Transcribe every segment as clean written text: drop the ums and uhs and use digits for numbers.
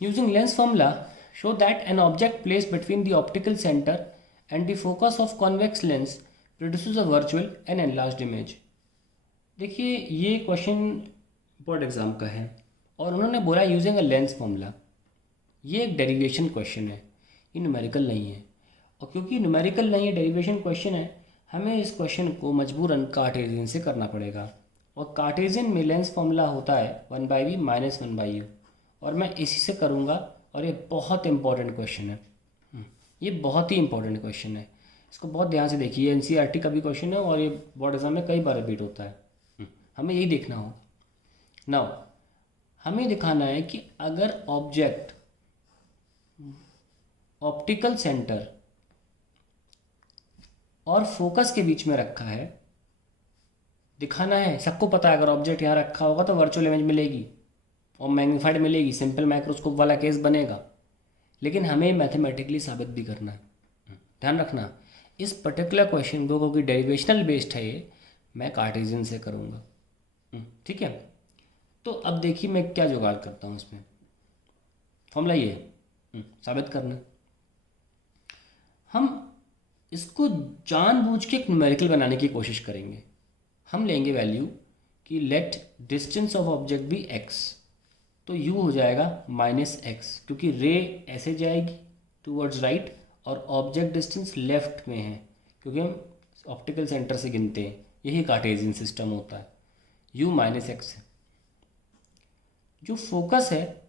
Using lens formula, show that an object placed between the optical center and the focus of convex lens produces a virtual and enlarged image. देखिए ये question board exam का है और उन्होंने बोला using a lens formula. ये एक derivation question है, ये न्यूमेरिकल नहीं है। और क्योंकि न्यूमेरिकल नहीं है, डेरिवेशन क्वेश्चन है, हमें इस क्वेश्चन को मजबूरन कार्टेशियन से करना पड़ेगा। और कार्टेशियन में लेंस फॉर्मूला होता है 1/v माइनस 1/u, और मैं इसी से करूँगा। और ये बहुत इंपॉर्टेंट क्वेश्चन है, ये बहुत ही इंपॉर्टेंट क्वेश्चन है, इसको बहुत ध्यान से देखिए। एनसीईआरटी का भी क्वेश्चन है और ये बोर्ड एग्जाम में कई बार रिपीट होता है। हमें यही देखना हो। नाउ हमें दिखाना है कि अगर ऑब्जेक्ट ऑप्टिकल सेंटर और फोकस के बीच में रखा है, दिखाना है। सबको पता है अगर ऑब्जेक्ट यहाँ रखा होगा तो वर्चुअल इमेज मिलेगी और मैग्नीफाइड मिलेगी, सिंपल माइक्रोस्कोप वाला केस बनेगा। लेकिन हमें मैथमेटिकली साबित भी करना है। ध्यान रखना इस पर्टिकुलर क्वेश्चन को, क्योंकि डेरिवेशनल बेस्ड है ये, मैं कार्टेशियन से करूँगा। ठीक है, तो अब देखिए मैं क्या जुगाड़ करता हूँ इसमें। फॉर्मूला ये साबित करना। हम इसको जानबूझ के एक न्यूमेरिकल बनाने की कोशिश करेंगे। हम लेंगे वैल्यू कि लेट डिस्टेंस ऑफ ऑब्जेक्ट भी x, तो u हो जाएगा -x, क्योंकि रे ऐसे जाएगी टूवर्ड्स राइट और ऑब्जेक्ट डिस्टेंस लेफ्ट में है, क्योंकि हम ऑप्टिकल सेंटर से गिनते हैं। यही कार्टेशियन सिस्टम होता है। u -x है। जो फोकस है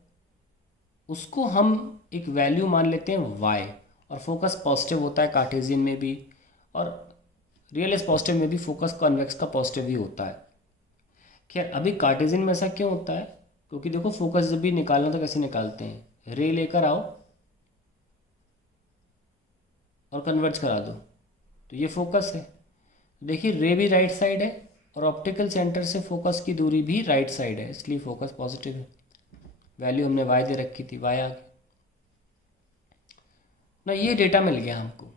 उसको हम एक वैल्यू मान लेते हैं y, और फोकस पॉजिटिव होता है कार्टेशियन में भी, और रियल एस पॉजिटिव में भी फोकस कॉन्वेक्स का पॉजिटिव ही होता है। खैर अभी कार्टेशियन में ऐसा क्यों होता है, क्योंकि देखो फोकस जब भी निकालना तो कैसे निकालते हैं, रे लेकर आओ और कन्वर्ज करा दो, तो ये फोकस है। देखिए रे भी राइट साइड है और ऑप्टिकल सेंटर से फोकस की दूरी भी राइट साइड है, इसलिए फोकस पॉजिटिव है। वैल्यू हमने y दे रखी थी, y आ गई ना। ये डेटा मिल गया हमको।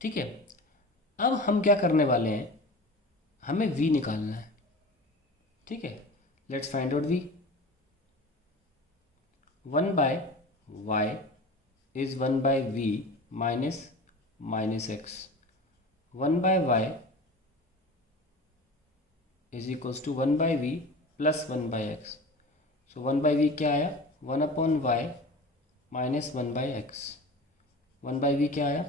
ठीक है, अब हम क्या करने वाले हैं, हमें v निकालना है। ठीक है, let's find out v। 1/y इज 1/v minus -x। 1/y is equals to 1/v plus 1/x। So 1/v क्या आया, 1/y माइनस 1/x। 1/v क्या आया,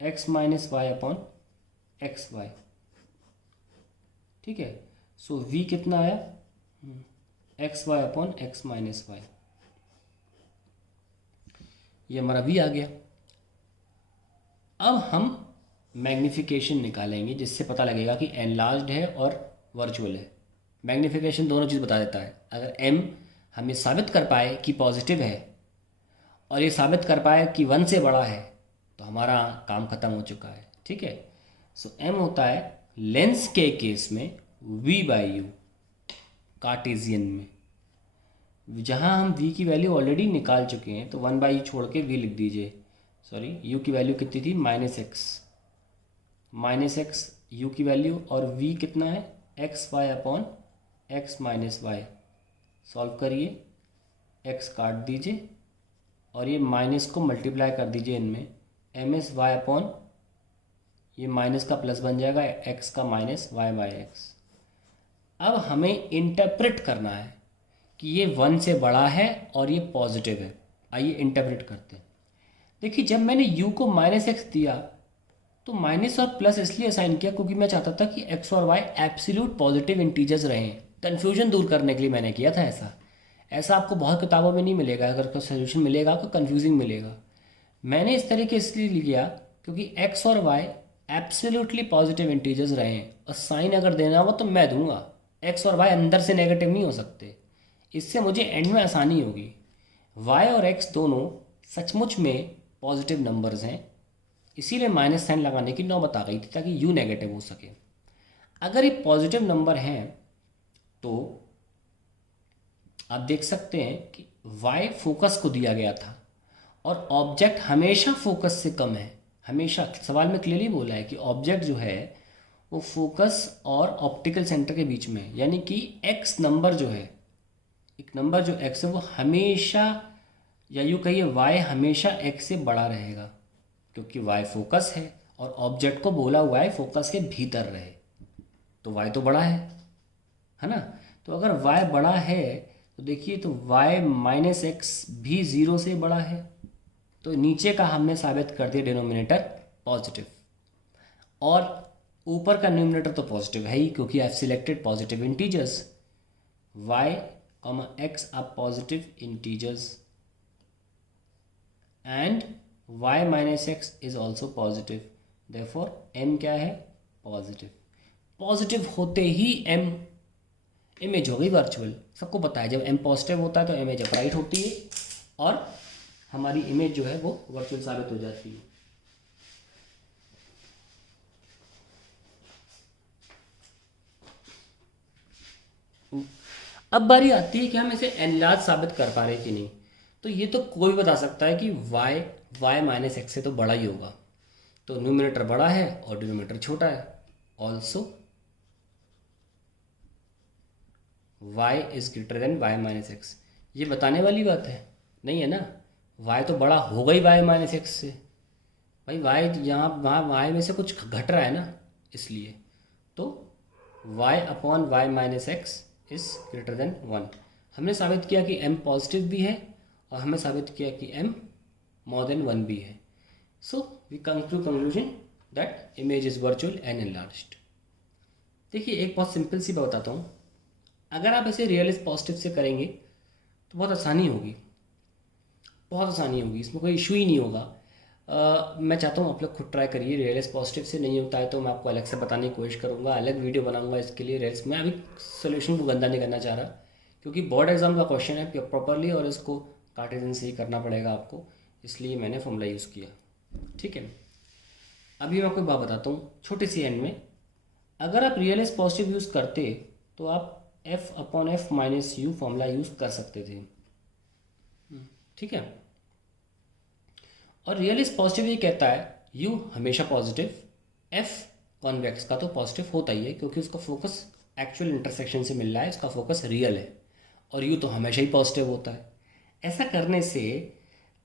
x minus Y upon X Y. ठीक है, सो v कितना आया, X Y upon X minus Y. ये हमारा v आ गया। अब हम मैग्नीफिकेशन निकालेंगे, जिससे पता लगेगा कि एनलार्ज्ड है और वर्चुअल है। मैग्नीफिकेशन दोनों चीज़ बता देता है। अगर m हम ये साबित कर पाए कि पॉजिटिव है और ये साबित कर पाए कि 1 से बड़ा है, तो हमारा काम ख़त्म हो चुका है। ठीक है, सो m होता है लेंस के केस में v/u, कार्टेशियन में जहाँ हम v की वैल्यू ऑलरेडी निकाल चुके हैं, तो 1/u छोड़ के v लिख दीजिए। सॉरी, u की वैल्यू कितनी थी, -x u की वैल्यू, और v कितना है, X Y upon X minus Y. Solve करिए, x काट दीजिए और ये माइनस को मल्टीप्लाई कर दीजिए इनमें, एम एस वाई अपॉन ये माइनस का प्लस बन जाएगा, x का माइनस y/x। अब हमें इंटरप्रेट करना है कि ये 1 से बड़ा है और ये पॉजिटिव है। आइए इंटरप्रेट करते हैं। देखिए जब मैंने u को -x दिया तो माइनस और प्लस इसलिए असाइन किया क्योंकि मैं चाहता था कि x और y एब्सोल्यूट पॉजिटिव इंटीजर्स रहें। कन्फ्यूजन दूर करने के लिए मैंने किया था ऐसा। ऐसा आपको बहुत किताबों में नहीं मिलेगा, अगर उसका सोल्यूशन मिलेगा तो कन्फ्यूजिंग मिलेगा। मैंने इस तरीके इसलिए लिया क्योंकि x और y एब्सोल्युटली पॉजिटिव इंटीजर्स रहें, और साइन अगर देना हो तो मैं दूंगा। x और y अंदर से नेगेटिव नहीं हो सकते, इससे मुझे एंड में आसानी होगी। y और x दोनों सचमुच में पॉजिटिव नंबर्स हैं, इसीलिए माइनस साइन लगाने की नौबत आ गई थी ताकि u नेगेटिव हो सके। अगर ये पॉजिटिव नंबर हैं तो आप देख सकते हैं कि y फोकस को दिया गया था और ऑब्जेक्ट हमेशा फोकस से कम है। हमेशा, सवाल में क्लियरली बोला है कि ऑब्जेक्ट जो है वो फोकस और ऑप्टिकल सेंटर के बीच में है, यानी कि x नंबर जो है एक नंबर जो x है वो हमेशा, या यूँ कहिए y हमेशा x से बड़ा रहेगा, क्योंकि y फोकस है और ऑब्जेक्ट को बोला हुआ है फोकस के भीतर रहे, तो y तो बड़ा है ना। तो अगर y बड़ा है तो देखिए, तो y माइनस एक्स भी ज़ीरो से बड़ा है, तो नीचे का हमने साबित कर दिया डिनोमिनेटर पॉजिटिव, और ऊपर का न्यूमिनेटर तो पॉजिटिव है ही, क्योंकि I have selected positive integers. y, x are positive integers and y minus X is also positive, therefore m क्या है, पॉजिटिव। पॉजिटिव होते ही m इमेज हो गई वर्चुअल। सबको पता है जब m पॉजिटिव होता है तो इमेज अपराइट होती है और हमारी इमेज जो है वो वर्चुअल साबित हो जाती है। अब बारी आती है कि हम इसे एनलार्ज साबित कर पा रहे कि नहीं। तो ये तो कोई बता सकता है कि y माइनस एक्स से तो बड़ा ही होगा, तो न्यूमिनेटर बड़ा है और डिनोमिनेटर छोटा है। Also y is greater than y minus x, ये बताने वाली बात है नहीं है ना। y तो बड़ा होगा ही y माइनस एक्स से, भाई y यहाँ वहाँ y में से कुछ घट रहा है ना, इसलिए। तो y upon y minus X is greater than 1। हमने साबित किया कि m पॉजिटिव भी है और हमने साबित किया कि m मोर देन 1 भी है। So we come to conclusion that image is virtual and enlarged. देखिए एक बहुत सिंपल सी बात बताता हूँ, अगर आप इसे रियल इज पॉजिटिव से करेंगे तो बहुत आसानी होगी, बहुत आसानी होगी, इसमें कोई इशू ही नहीं होगा। मैं चाहता हूँ आप लोग खुद ट्राई करिए। रियलिस्ट पॉजिटिव से नहीं होता है तो मैं आपको अलग से बताने की कोशिश करूँगा, अलग वीडियो बनाऊँगा इसके लिए। रियल्स मैं अभी सोल्यूशन को गंदा नहीं करना चाह रहा, क्योंकि बोर्ड एग्जाम का क्वेश्चन है प्रॉपरली और इसको कार्टेशियन से ही करना पड़ेगा आपको, इसलिए मैंने फॉर्मूला यूज़ किया। ठीक है, अभी मैं आपको एक बात बताता हूँ छोटी सी एंड में। अगर आप रियलिस्ट पॉजिटिव यूज़ करते तो आप F upon F minus you formula use कर सकते थे। ठीक है, और रियलिस्ट पॉजिटिव ये कहता है यू हमेशा पॉजिटिव, एफ कॉन्वेक्स का तो पॉजिटिव होता ही है क्योंकि उसका फोकस एक्चुअल इंटरसेक्शन से मिल रहा है, उसका फोकस रियल है, और यू तो हमेशा ही पॉजिटिव होता है। ऐसा करने से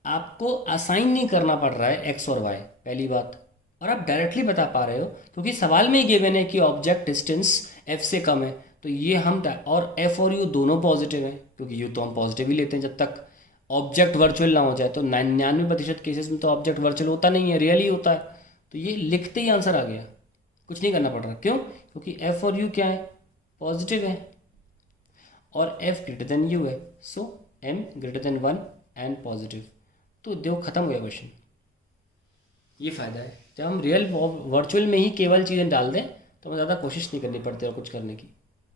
आपको असाइन नहीं करना पड़ रहा है एक्स और वाई, पहली बात, और आप डायरेक्टली बता पा रहे हो क्योंकि सवाल में ही गिवन है कि ऑब्जेक्ट डिस्टेंस एफ से कम है, तो ये हम और एफ और यू दोनों पॉजिटिव हैं, क्योंकि यू तो हम पॉजिटिव ही लेते हैं जब तक ऑब्जेक्ट वर्चुअल ना हो जाए। तो 99% केसेस में तो ऑब्जेक्ट वर्चुअल होता नहीं है, रियल ही होता है। तो ये लिखते ही आंसर आ गया, कुछ नहीं करना पड़ रहा। क्यों? क्योंकि एफ और यू क्या है, पॉजिटिव है, और एफ ग्रेटर देन यू है, so M greater than 1 and positive. तो देखो खत्म हो गया क्वेश्चन। ये फ़ायदा है जब हम रियल वर्चुअल में ही केवल चीज़ें डाल दें तो हमें ज़्यादा कोशिश नहीं करनी पड़ती और कुछ करने की।